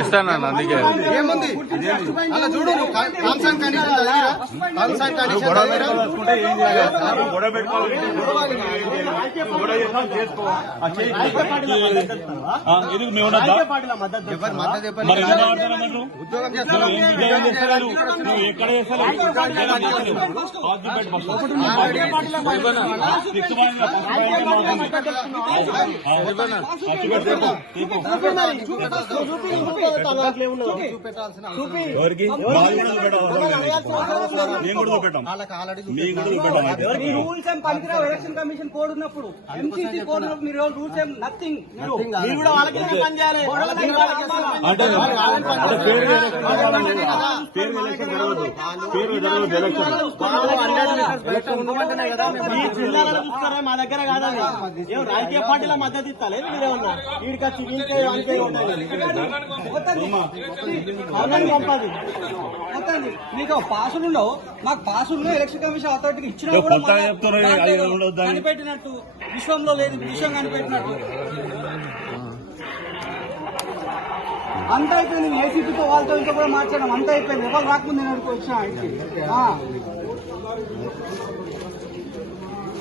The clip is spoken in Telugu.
ఇస్తాను అందుకే ఏముంది అలా చూడు కాన్సన్ కండిషన్ గొడవ పెట్టుకోవాలి ఇది మేము మరి ఉద్యోగం చేస్తారు నువ్వు ఎక్కడ రూల్స్ ఏం పనికిరావు. ఎలక్షన్ కమిషన్ కోడ్ ఉన్నప్పుడు ఎంసీసీ కోడ్ ఉన్నప్పుడు మీరు రూల్స్ ఏం నథింగ్. మీరు కూడా వాళ్ళకి పని చేయాలి. జిల్లాలో చూస్తారా, మా దగ్గర కాదని రాజకీయ పార్టీల మద్దతు ఇస్తాలేదు. మీరేమన్నా వీడికి వచ్చి పంపది మీకు పాసులు ఉండవు, మాకు పాసులు ఎలక్షన్ కమిషన్ అథారిటీకి ఇచ్చినా కూడా కనిపెట్టినట్టు విశ్వంలో లేదు, విశ్వం కనిపెట్టినట్టు అంత అయిపోయింది. ఏసీపీతో వాళ్ళతో ఇంకా కూడా మార్చడం అంత అయిపోయింది. ఎవరు రాకముందు నేను వచ్చిన